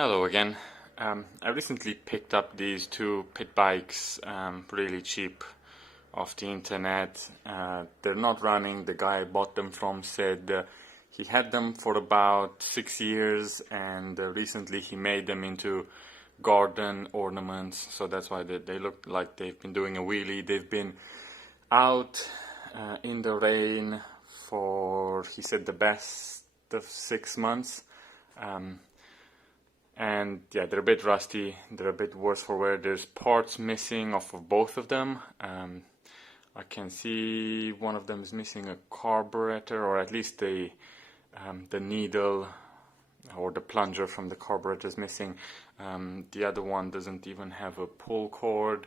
Hello again. I recently picked up these two pit bikes really cheap off the internet. They're not running. The guy I bought them from said he had them for about 6 years and recently he made them into garden ornaments. So that's why they look like they've been doing a wheelie. They've been out in the rain for, he said, the best of 6 months. And yeah, they're a bit rusty, they're a bit worse for wear. There's parts missing off of both of them. I can see one of them is missing a carburetor, or at least the needle or the plunger from the carburetor is missing. The other one doesn't even have a pull cord.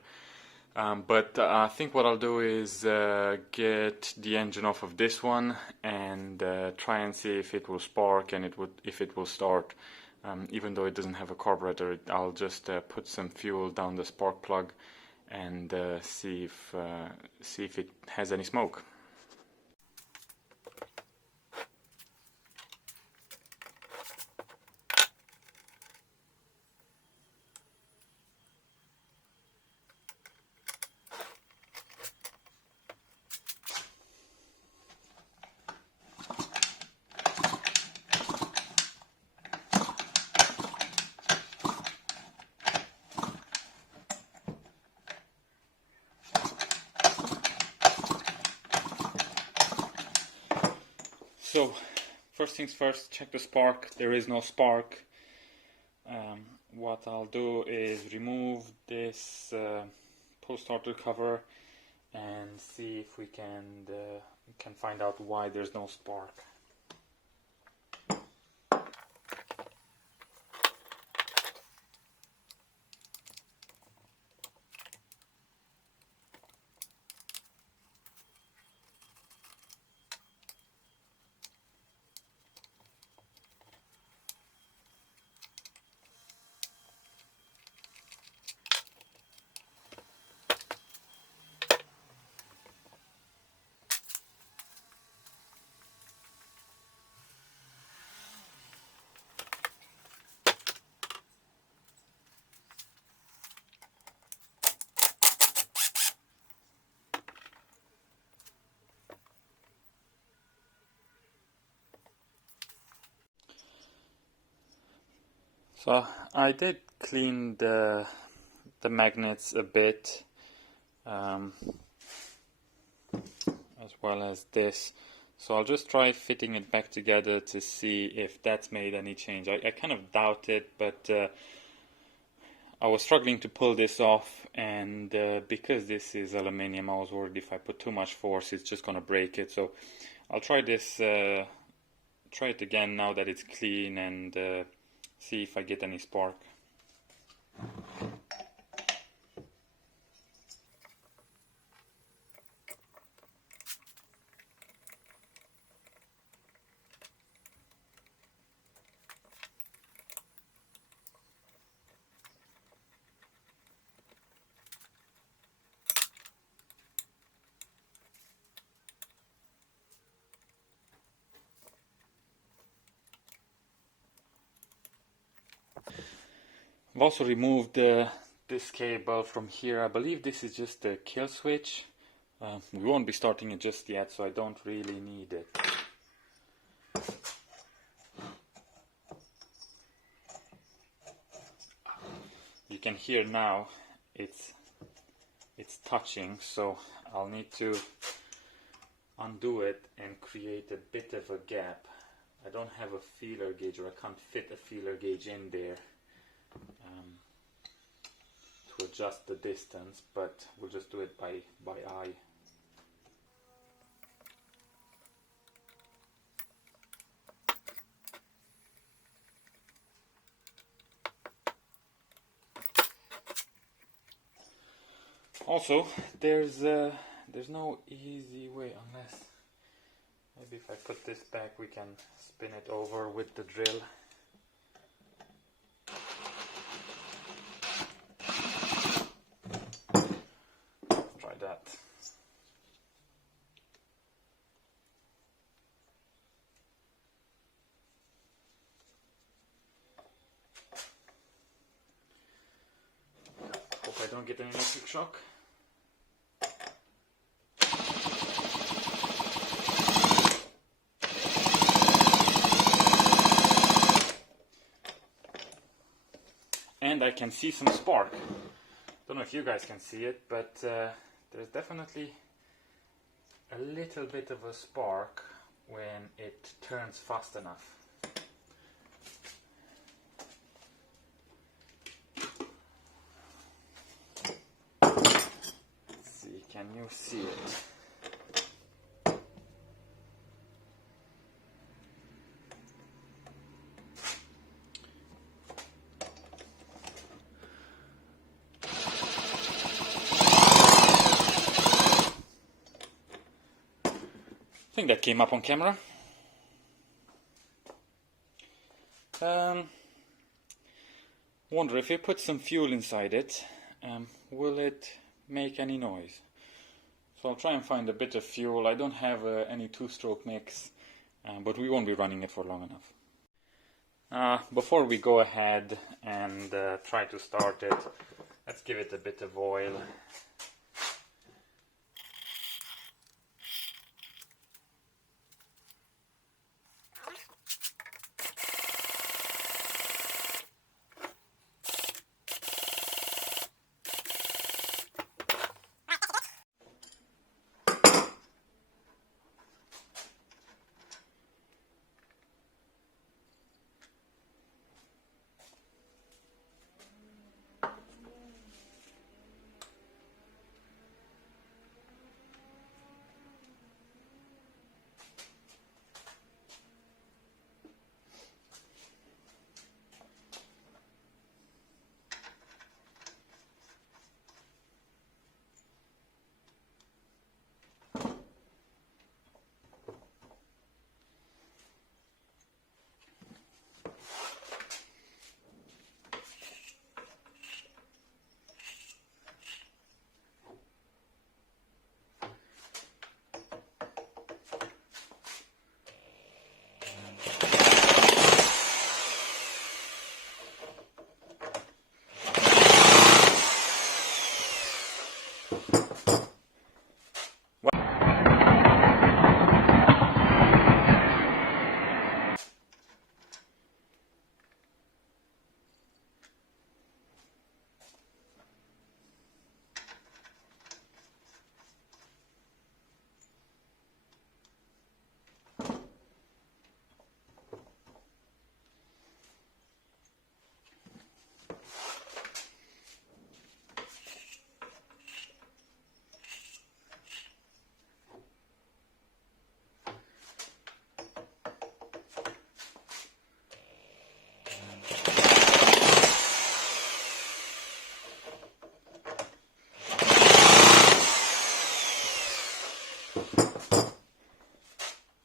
But I think what I'll do is get the engine off of this one and try and see if it will spark and if it will start. Even though it doesn't have a carburetor, I'll just put some fuel down the spark plug and see if it has any smoke. So, first things first, check the spark. There is no spark. What I'll do is remove this post-starter cover and see if we can find out why there's no spark. So I did clean the magnets a bit, as well as this. So I'll just try fitting it back together to see if that's made any change. I kind of doubt it, but I was struggling to pull this off, and because this is aluminium, I was worried if I put too much force, it's just gonna break it. So I'll try this, try it again now that it's clean, and see if I get any spark. I've also removed this cable from here. I believe this is just a kill switch. We won't be starting it just yet, so I don't really need it. You can hear now it's touching, so I'll need to undo it and create a bit of a gap. I don't have a feeler gauge, or I can't fit a feeler gauge in there to adjust the distance, but we'll just do it by eye. Also, there's no easy way, unless maybe if I put this back we can spin it over with the drill. Try that. don't get an electric shock. And I can see some spark. Don't know if you guys can see it, but there's definitely a little bit of a spark when it turns fast enough. Let's see, can you see it? I think that came up on camera. Wonder if you put some fuel inside it, will it make any noise? So I'll try and find a bit of fuel. I don't have any two-stroke mix, but we won't be running it for long enough. Before we go ahead and try to start it, let's give it a bit of oil.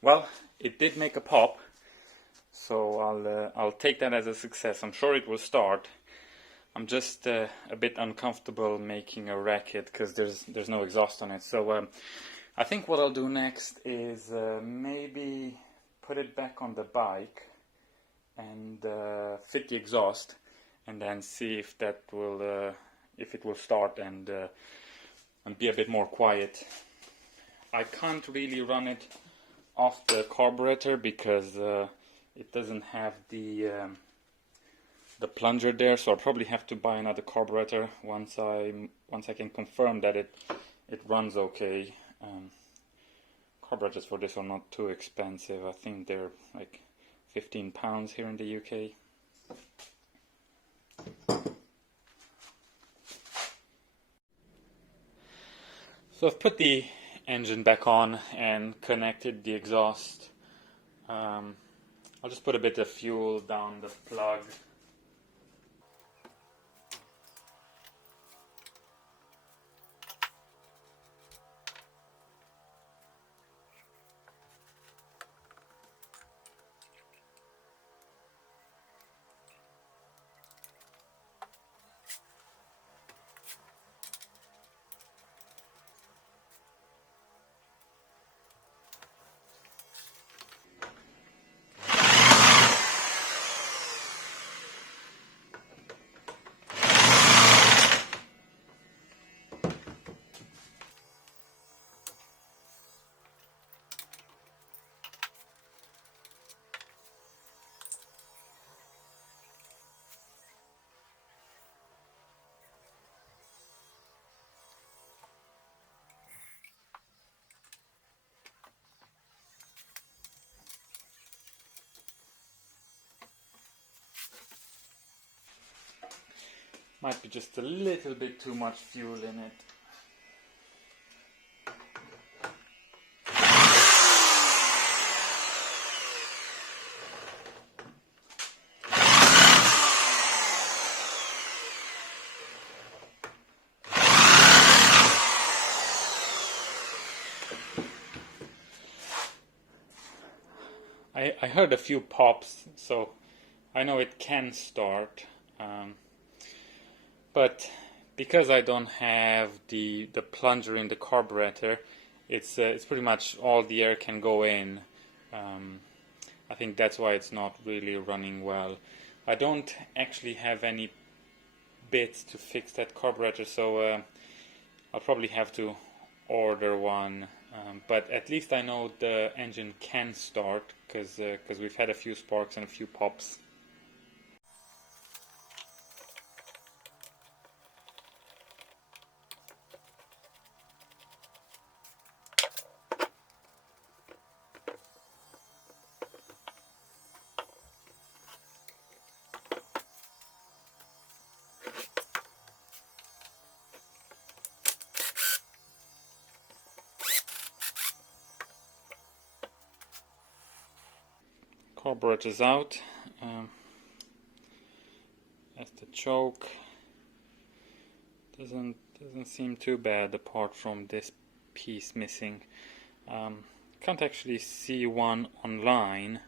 Well, it did make a pop, so I'll take that as a success. I'm sure it will start. I'm just a bit uncomfortable making a racket because there's no exhaust on it. So I think what I'll do next is maybe put it back on the bike and fit the exhaust, and then see if that will if it will start and be a bit more quiet. I can't really run it off the carburetor because it doesn't have the plunger there, so I'll probably have to buy another carburetor once I can confirm that it runs okay. Carburetors for this are not too expensive. I think they're like £15 here in the UK. So I've put the engine back on and connected the exhaust. I'll just put a bit of fuel down the plug. Might be just a little bit too much fuel in it. I heard a few pops, so I know it can start, but because I don't have the plunger in the carburetor, it's pretty much all the air can go in. I think that's why it's not really running well. I don't actually have any bits to fix that carburetor, so I'll probably have to order one. But at least I know the engine can start, because we've had a few sparks and a few pops. Carburetor's out. That's the choke. Doesn't seem too bad apart from this piece missing. Can't actually see one online.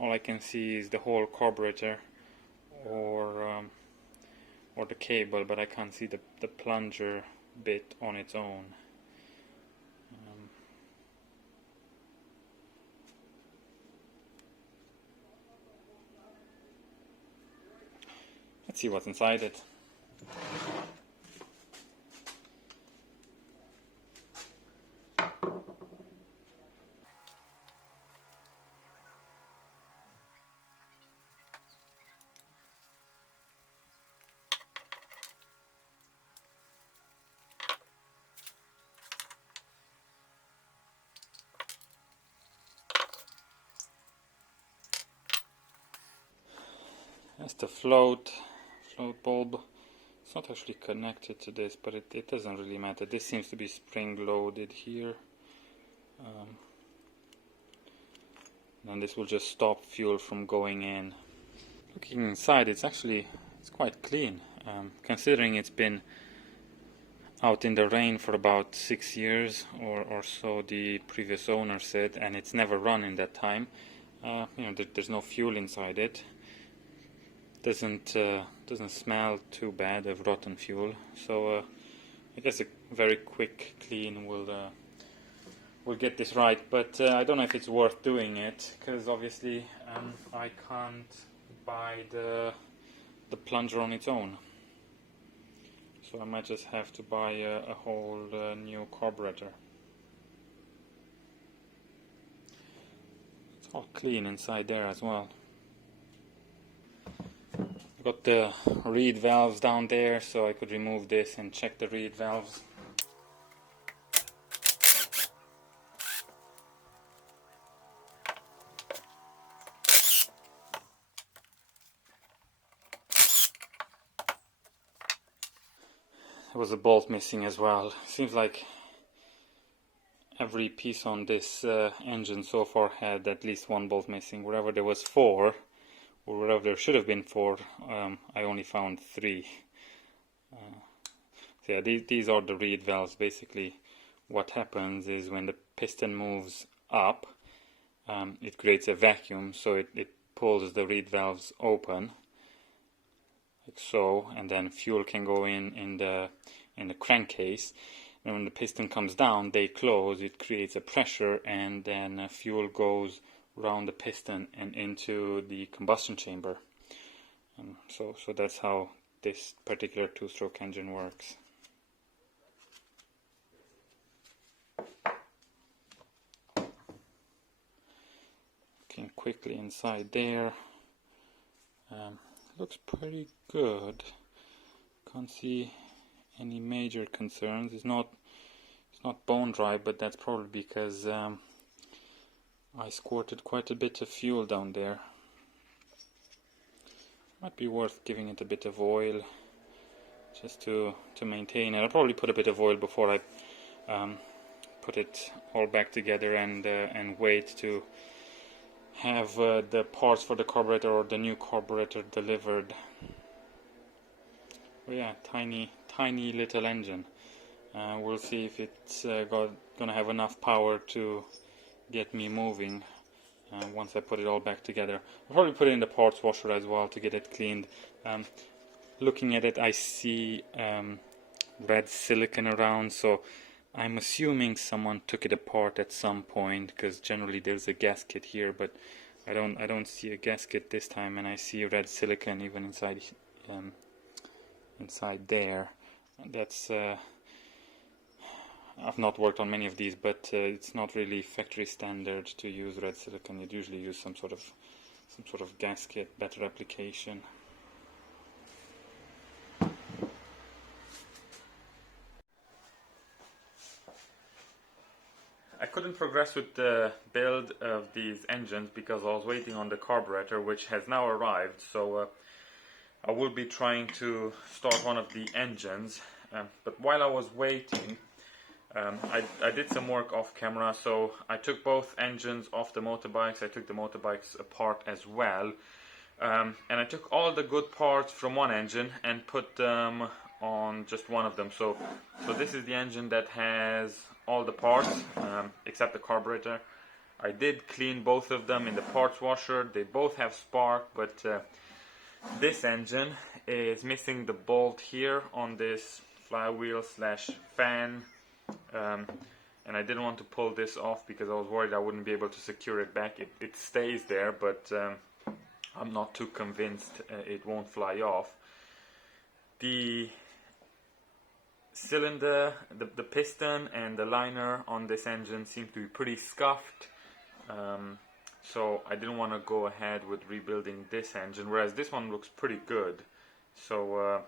All I can see is the whole carburetor or the cable, but I can't see the plunger bit on its own. Let's see what's inside it. That's the float bulb. It's not actually connected to this, but it doesn't really matter. This seems to be spring loaded here. And this will just stop fuel from going in. Looking inside, it's quite clean, considering it's been out in the rain for about 6 years or so, the previous owner said, and it's never run in that time. There's no fuel inside it. Doesn't smell too bad of rotten fuel, so I guess a very quick clean will get this right. But I don't know if it's worth doing it, because obviously I can't buy the plunger on its own, so I might just have to buy a whole new carburetor. It's all clean inside there as well. Got the reed valves down there, so I could remove this and check the reed valves. There was a bolt missing as well. Seems like every piece on this engine so far had at least one bolt missing. Wherever there was 4, or wherever there should have been 4, I only found 3. So yeah, these are the reed valves. Basically, what happens is when the piston moves up, it creates a vacuum, so it pulls the reed valves open, like so, and then fuel can go in the crankcase. And when the piston comes down, they close. It creates a pressure, and then fuel goes around the piston and into the combustion chamber. So that's how this particular 2-stroke engine works. Looking quickly inside there, looks pretty good. Can't see any major concerns. It's not bone dry, but that's probably because I squirted quite a bit of fuel down there. Might be worth giving it a bit of oil just to maintain it. I'll probably put a bit of oil before I put it all back together and wait to have the parts for the carburetor or the new carburetor delivered. But yeah, tiny little engine. We'll see if it's gonna have enough power to get me moving once I put it all back together. I'll probably put it in the parts washer as well to get it cleaned. Looking at it, I see red silicone around, so I'm assuming someone took it apart at some point, because generally there's a gasket here, but I don't see a gasket this time, and I see red silicone even inside there. That's I've not worked on many of these, but it's not really factory standard to use red silicone. You'd usually use some sort of gasket, better application. I couldn't progress with the build of these engines because I was waiting on the carburetor, which has now arrived, so I will be trying to start one of the engines. But while I was waiting, I did some work off camera, so I took both engines off the motorbikes. I took the motorbikes apart as well, and I took all the good parts from one engine and put them on just one of them. So this is the engine that has all the parts except the carburetor. I did clean both of them in the parts washer. They both have spark, but this engine is missing the bolt here on this flywheel slash fan, and I didn't want to pull this off because I was worried I wouldn't be able to secure it back. It stays there, but I'm not too convinced it won't fly off. The cylinder, the piston and the liner on this engine seem to be pretty scuffed, so I didn't want to go ahead with rebuilding this engine, whereas this one looks pretty good, so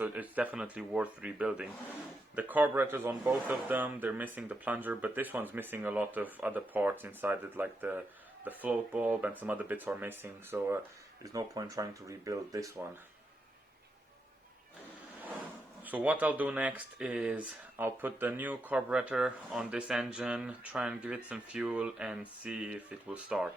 it's definitely worth rebuilding. The carburetors on both of them, they're missing the plunger, but this one's missing a lot of other parts inside it, like the float bulb and some other bits are missing, so there's no point trying to rebuild this one. So what I'll do next is I'll put the new carburetor on this engine, try and give it some fuel and see if it will start.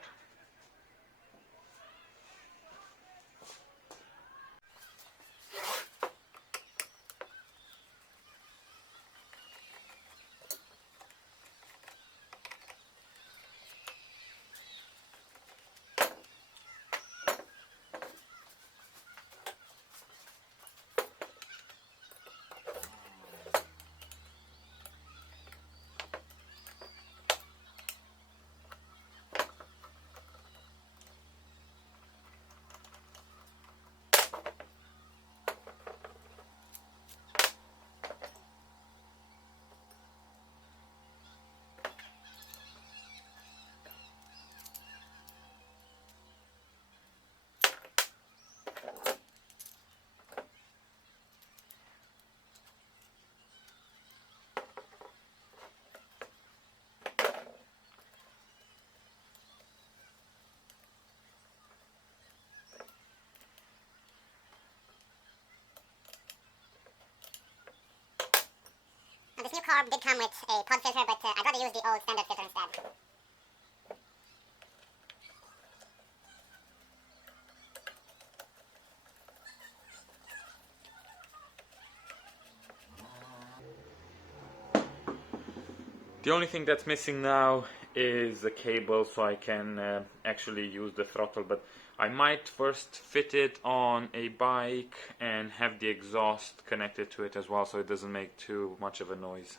This new carb did come with a pod filter, but I'd rather use the old standard filter instead. The only thing that's missing now is the cable, so I can actually use the throttle, but I might first fit it on a bike and have the exhaust connected to it as well, so it doesn't make too much of a noise.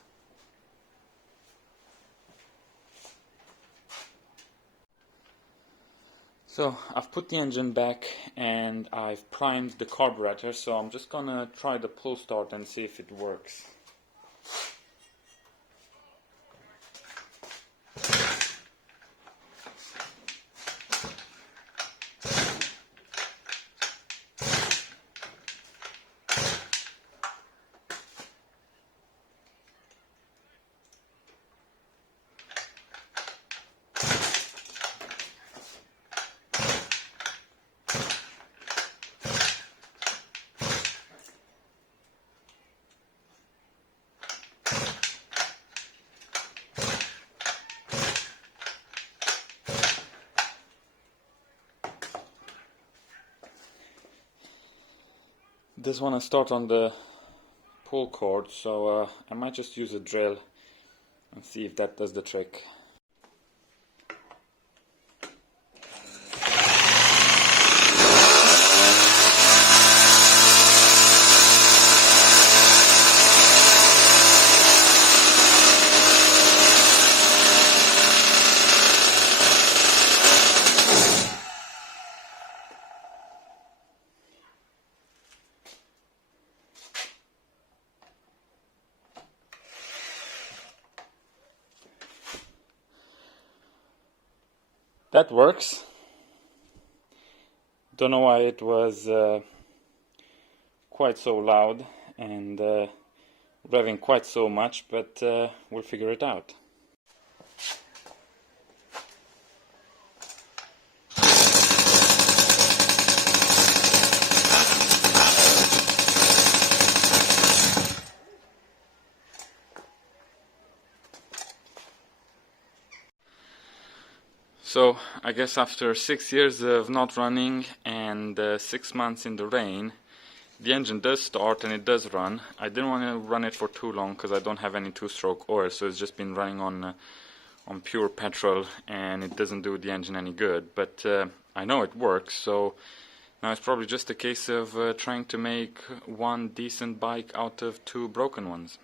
So I've put the engine back and I've primed the carburetor, so I'm just gonna try the pull start and see if it works. This one I start on the pull cord, so I might just use a drill and see if that does the trick. That works. Don't know why it was quite so loud and revving quite so much, but we'll figure it out. So I guess after 6 years of not running and 6 months in the rain, the engine does start and it does run. I didn't want to run it for too long because I don't have any two-stroke oil, so it's just been running on pure petrol and it doesn't do the engine any good. But I know it works, so now it's probably just a case of trying to make one decent bike out of two broken ones.